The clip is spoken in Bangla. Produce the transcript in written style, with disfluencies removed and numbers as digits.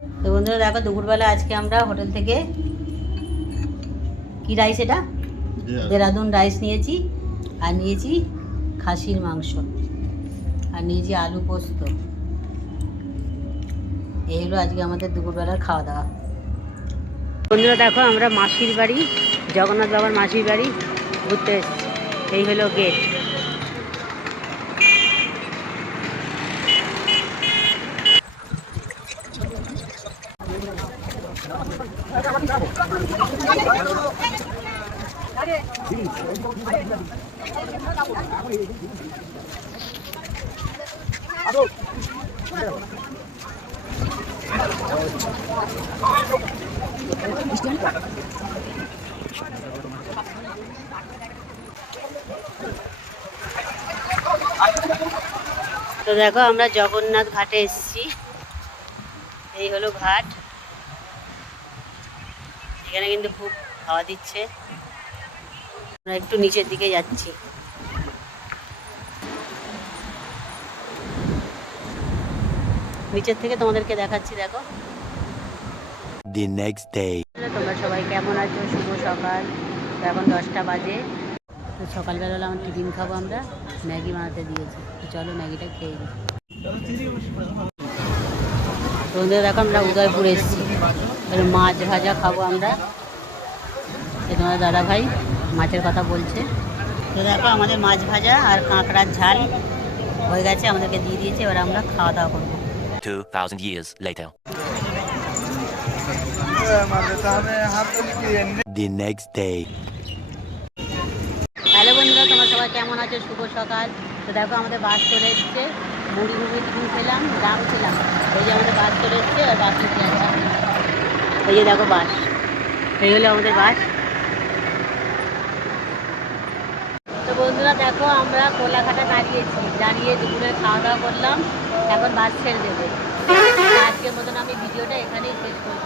তো বন্ধুরা দেখো, দুপুরবেলা আজকে আমরা হোটেল থেকে কি রাইস, এটা দেরাদুন রাইস নিয়েছি, আর নিয়েছি খাসির মাংস, আর নিয়েছি আলু পোস্ত। এই হলো আজকে আমাদের দুপুরবেলার খাওয়া দাওয়া। বন্ধুরা দেখো, আমরা মাসির বাড়ি, জগন্নাথ বাবার মাসির বাড়ি ঘুরতে এসেছি। এই হলো গেট। তো দেখো, আমরা জগন্নাথ ঘাটে এসেছি। এই হলো ঘাট। এখানে কিন্তু খুব হাওয়া দিচ্ছে। আমরা একটু নিচের দিকে যাচ্ছি। নিচের থেকে তোমাদেরকে দেখাচ্ছি, দেখো। The next day. তোমরা সবাই কেমন আছো? শুভ সকাল। তো এখন 10টা বাজে। তো সকালবেলা আমার টিফিন খাবো, আমরা ম্যাগি বানাতে দিয়েছি। তো চলো ম্যাগিটা খেয়ে নিই। বন্ধুরা দেখো, আমরা উদয়পুর এসেছি। মাছ ভাজা খাবো আমরা। তোমার দাদা ভাই মাছের কথা বলছে। তো দেখো, আমাদের মাছ ভাজা আর কাঁকড়ার ঝাল হয়ে গেছে, আমাদেরকে দিয়ে দিয়েছে। এবার আমরা খাওয়া দাওয়া করবো। 2000 years later. The next day. Hello বন্ধুরা, তোমরা সবাই কেমন আছো? শুভ সকাল। তো দেখো, আমাদের বাস চলে এসছে। মুড়ি টিফিন খেলাম, দাম ছিলাম। এই যে আমাদের বাস চলে এসছে, আর বাস নিতে যাচ্ছি। এই যে দেখো বাস, এই হলো আমাদের বাস। তো বন্ধুরা দেখো, আমরা কোলাঘাটে দাঁড়িয়ে দুপুরে খাওয়া দাওয়া করলাম। এখন বাস ছেড়ে দেবে। আজকের মতন আমি ভিডিওটা এখানেই শেষ করছি।